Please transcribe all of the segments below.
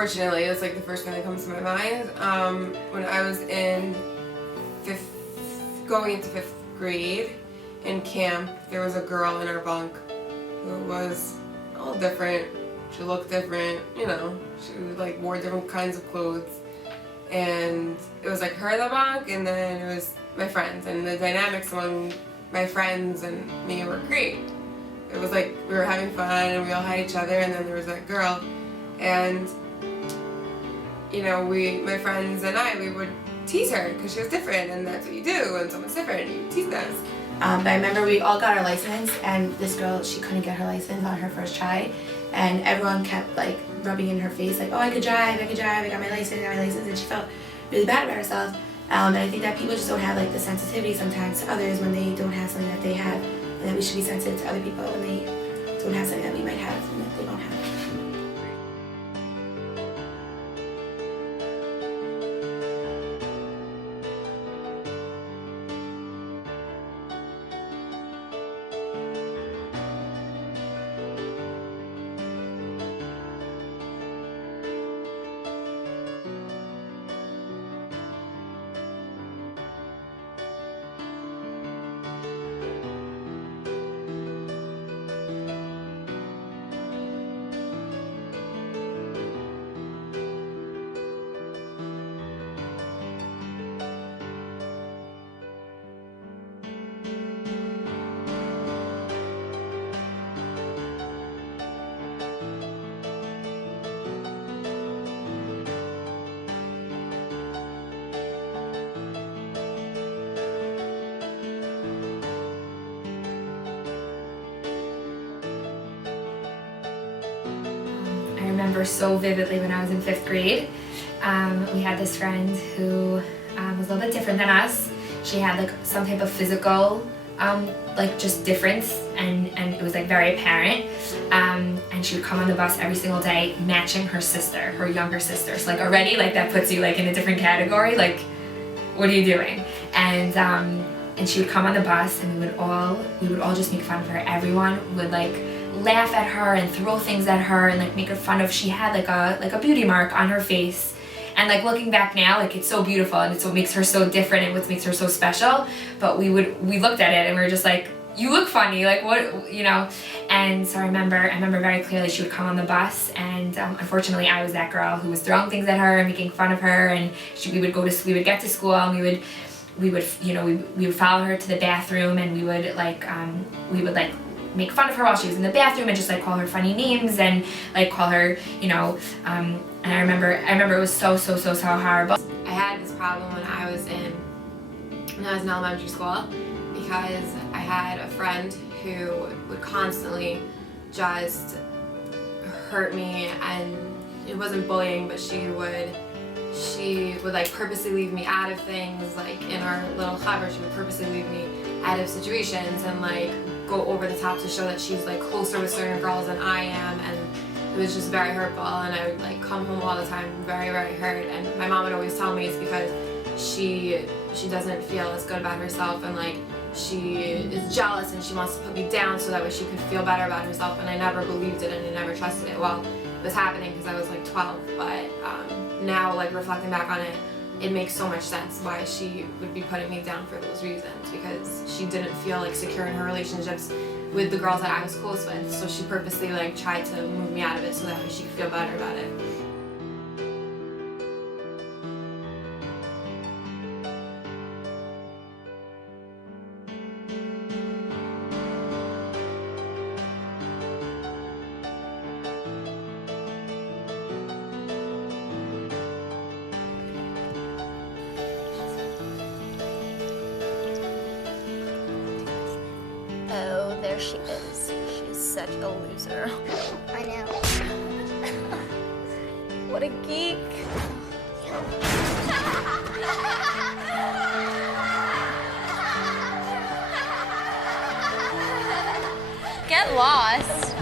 unfortunately, it's like the first thing that comes to my mind. When I was going into 5th grade in camp, there was a girl in our bunk who was all different. She looked different, you know. She like wore different kinds of clothes, and it was like her in the bunk, and then it was my friends, and the dynamics among my friends and me were great. It was like we were having fun and we all had each other, and then there was that girl, and you know, my friends and we would tease her because she was different, and that's what you do when someone's different, you tease them. But I remember we all got our license, and this girl, she couldn't get her license on her first try, and everyone kept like rubbing in her face like, oh, I could drive, I got my license, and she felt really bad about herself. And I think that people just don't have like the sensitivity sometimes to others when they don't have something that they have, and that we should be sensitive to other people when they don't have something that we might have and that they don't have. I remember so vividly when I was in 5th grade. We had this friend who was a little bit different than us. She had like some type of physical like just difference, and it was like very apparent. And she would come on the bus every single day matching her sister, her younger sister. So like already like that puts you like in a different category, like what are you doing? And she would come on the bus, and we would all just make fun of her. Everyone would like laugh at her and throw things at her and like make her fun of. She had like a beauty mark on her face, and like looking back now, like it's so beautiful and it's what makes her so different and what makes her so special. But we looked at it and we were just like, you look funny, like what, you know. And so I remember very clearly she would come on the bus, and unfortunately I was that girl who was throwing things at her and making fun of her. And we would get to school, and we would follow her to the bathroom, and we would like make fun of her while she was in the bathroom and just like call her funny names and like call her, you know, and I remember it was so horrible. I had this problem when I was in elementary school, because I had a friend who would constantly just hurt me, and it wasn't bullying, but she would like purposely leave me out of things. Like in our little club, she would purposely leave me out of situations and like go over the top to show that she's like closer with certain girls than I am, and it was just very hurtful. And I would like come home all the time very hurt, and my mom would always tell me it's because she doesn't feel as good about herself, and like she is jealous and she wants to put me down so that way she could feel better about herself. And I never believed it, and I never trusted it. Well, it was happening because I was like 12, but now like reflecting back on it, it makes so much sense why she would be putting me down for those reasons, because she didn't feel like secure in her relationships with the girls that I was close with. So she purposely like tried to move me out of it so that way she could feel better about it. Oh, there she is. She's such a loser. I know. What a geek. Get lost.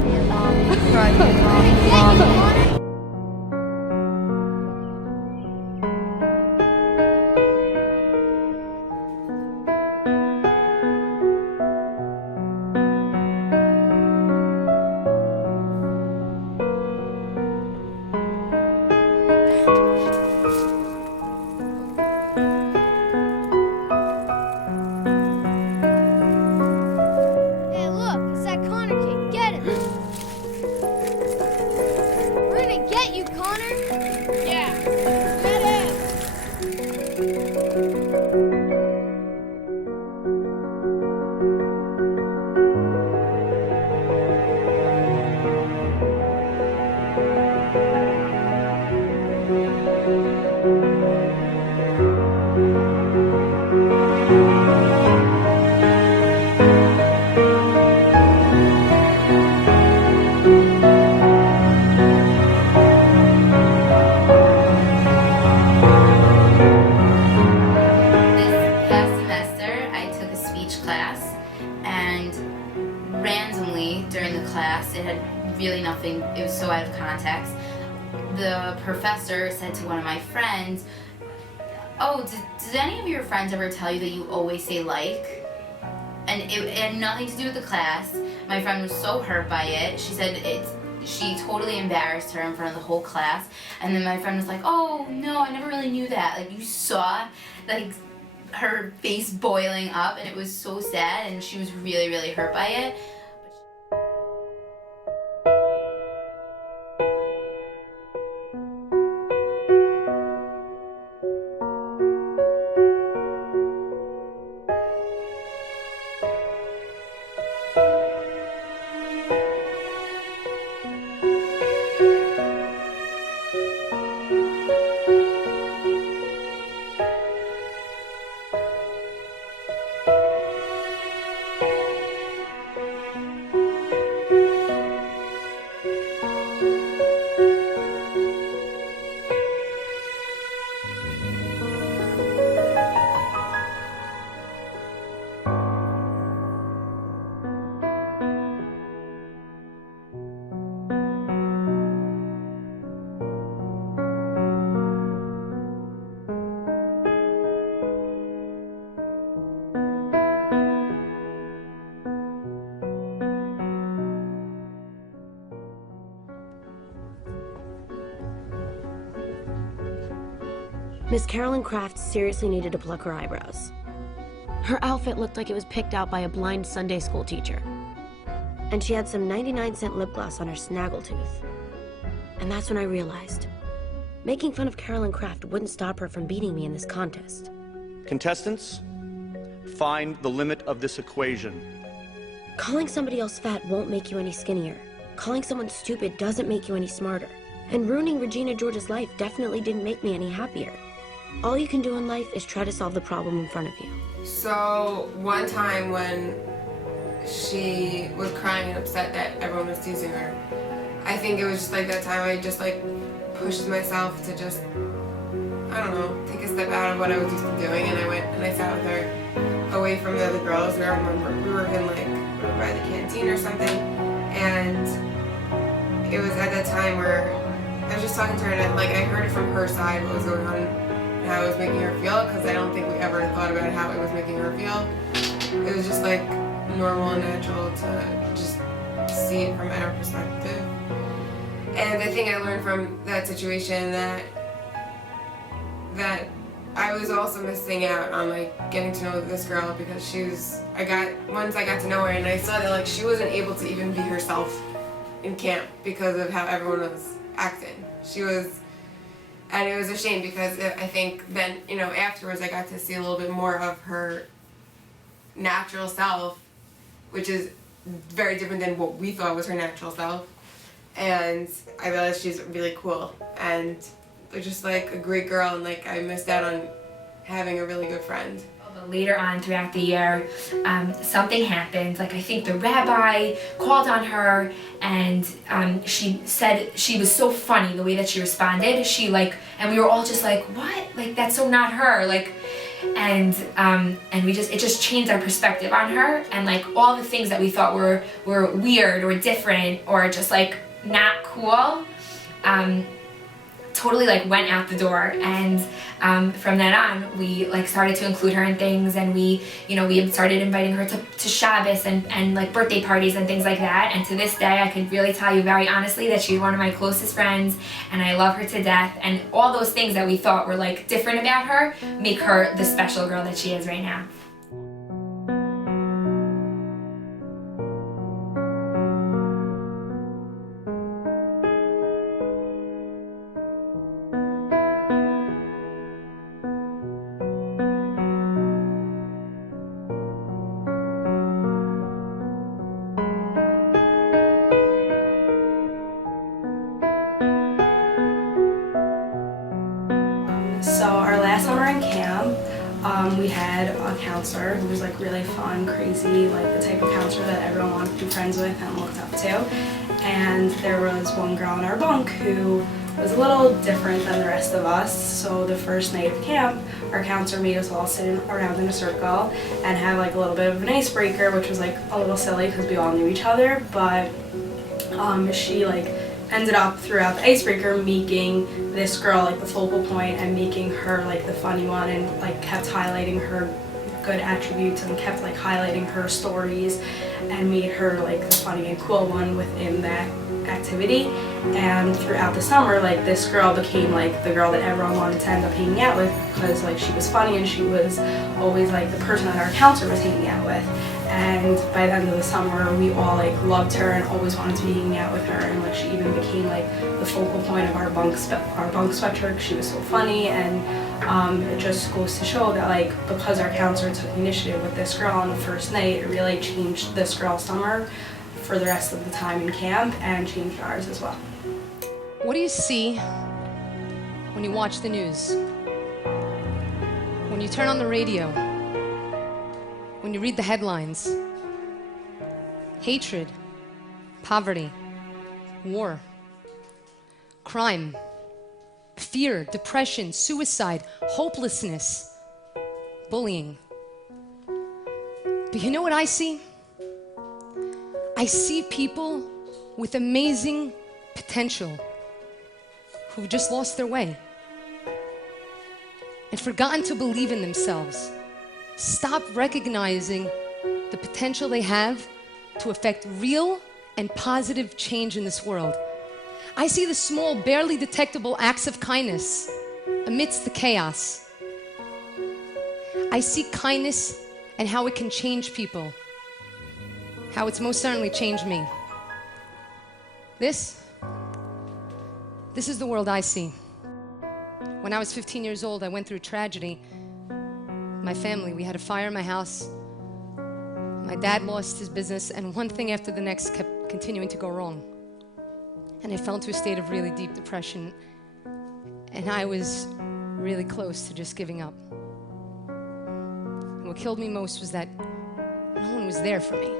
driving, mommy, driving, mommy. Hey, look, it's that Connor kid. Get him. We're gonna get you, Connor. Yeah, get him. This past semester, I took a speech class, and randomly during the class, it had really nothing, it was so out of context. The professor said to one of my friends, "Oh, did any of your friends ever tell you that you always say like?" And it had nothing to do with the class. My friend was so hurt by it. She said she totally embarrassed her in front of the whole class. And then my friend was like, "Oh no, I never really knew that." Like, you saw like her face boiling up, and it was so sad, and she was really, really hurt by it. Miss Carolyn Kraft seriously needed to pluck her eyebrows. Her outfit looked like it was picked out by a blind Sunday school teacher. And she had some 99-cent lip gloss on her snaggletooth. And that's when I realized, making fun of Carolyn Kraft wouldn't stop her from beating me in this contest. Contestants, find the limit of this equation. Calling somebody else fat won't make you any skinnier. Calling someone stupid doesn't make you any smarter. And ruining Regina George's life definitely didn't make me any happier. All you can do in life is try to solve the problem in front of you. So one time when she was crying and upset that everyone was teasing her, I think it was just like that time I just like pushed myself to just, I don't know, take a step out of what I was used to doing, and I went and I sat with her away from the other girls. And I remember we were in like, we were by the canteen or something, and it was at that time where I was just talking to her, and I heard it from her side what was going on and how it was making her feel, because I don't think we ever thought about how it was making her feel. It was just like normal and natural to just see it from our perspective. And I think I learned from that situation that I was also missing out on like getting to know this girl, because once I got to know her and I saw that like she wasn't able to even be herself in camp because of how everyone was acting. And it was a shame, because I think then, afterwards I got to see a little bit more of her natural self, which is very different than what we thought was her natural self. And I realized she's really cool and just like a great girl, and like I missed out on having a really good friend. But later on throughout the year, something happened. Like, I think the rabbi called on her, and she said she was so funny the way that she responded. And we were all just like, what? Like, that's so not her. Like, and it just changed our perspective on her, and like all the things that we thought were weird or different or just like not cool, totally like went out the door. And from then on, we like started to include her in things, and we started inviting her to Shabbos and like birthday parties and things like that. And to this day, I can really tell you very honestly that she's one of my closest friends, and I love her to death. And all those things that we thought were like different about her make her the special girl that she is right now. So our last summer in camp, we had a counselor who was like really fun, crazy, like the type of counselor that everyone wanted to be friends with and looked up to. And there was one girl in our bunk who was a little different than the rest of us. So the first night of camp, our counselor made us all sit around in a circle and have like a little bit of an icebreaker, which was like a little silly because we all knew each other. But she like ended up throughout the icebreaker making this girl like the focal point and making her like the funny one, and like kept highlighting her good attributes and kept like highlighting her stories and made her like the funny and cool one within that activity. And throughout the summer, like this girl became like the girl that everyone wanted to end up hanging out with because like she was funny and she was always like the person that our counselor was hanging out with. And by the end of the summer, we all like loved her and always wanted to be hanging out with her. And like she even became like the focal point of our bunk sweatshirt because she was so funny. And it just goes to show that like because our counselor took initiative with this girl on the first night, it really changed this girl's summer for the rest of the time in camp and changed ours as well. What do you see when you watch the news? When you turn on the radio? When you read the headlines? Hatred, poverty, war, crime, fear, depression, suicide, hopelessness, bullying. But you know what I see? I see people with amazing potential who've just lost their way and forgotten to believe in themselves. Stop recognizing the potential they have to affect real and positive change in this world. I see the small, barely detectable acts of kindness amidst the chaos. I see kindness and how it can change people, how it's most certainly changed me. This is the world I see. When I was 15 years old, I went through tragedy. My family, we had a fire in my house. My dad lost his business, and one thing after the next kept continuing to go wrong. And I fell into a state of really deep depression, and I was really close to just giving up. And what killed me most was that no one was there for me.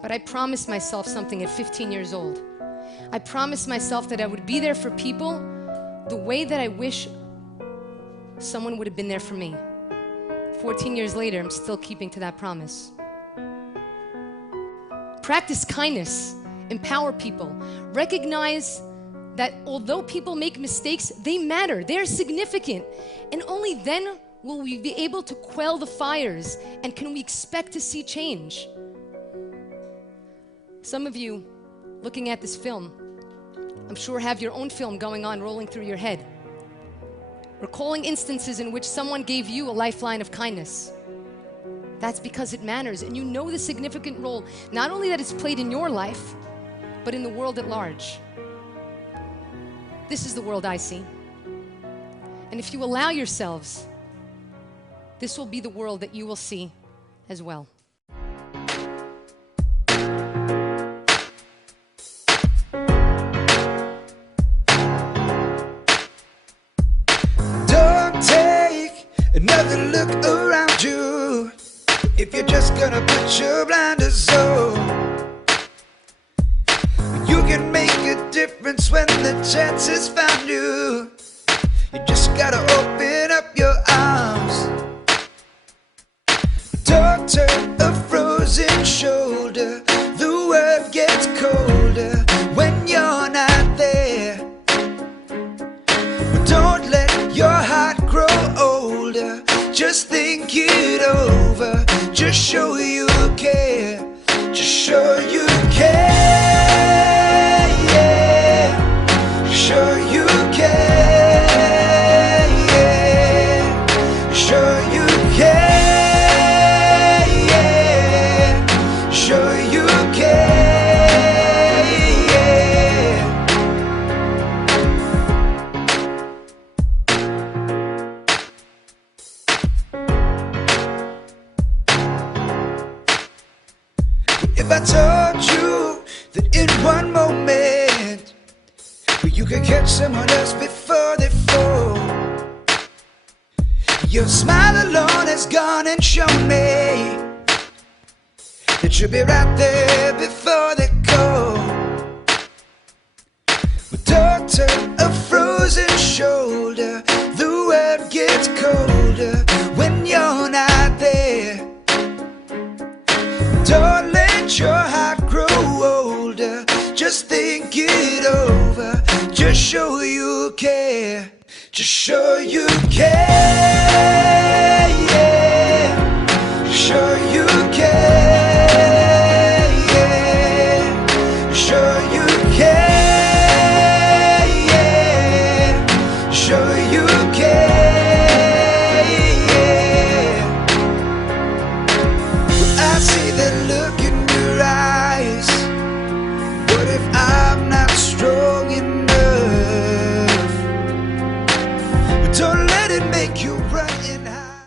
But I promised myself something at 15 years old. I promised myself that I would be there for people the way that I wish someone would have been there for me. 14 years later, I'm still keeping to that promise. Practice kindness, empower people, recognize that although people make mistakes, they matter, they're significant, and only then will we be able to quell the fires and can we expect to see change. Some of you looking at this film, I'm sure have your own film going on, rolling through your head. Recalling instances in which someone gave you a lifeline of kindness. That's because it matters, and you know the significant role, not only that it's played in your life, but in the world at large. This is the world I see. And if you allow yourselves, this will be the world that you will see as well. Another look around you. If you're just gonna put your blinders on, you can make a difference when the chance is found you. You just gotta open up your arms. it over. Just show you care. Just show you care. Yeah. Show you care. Yeah. Show you care. Yeah. Show you care. Yeah. If I told you that in one moment you could catch someone else before they fall, your smile alone has gone and shown me that you'll be right there before they go. With daughter, a frozen shoulder, the world gets colder when you're not there. Don't let your heart grow older. Just think it over. Just show you care. Just show you care. Yeah. Show you care. Yeah. Show you care.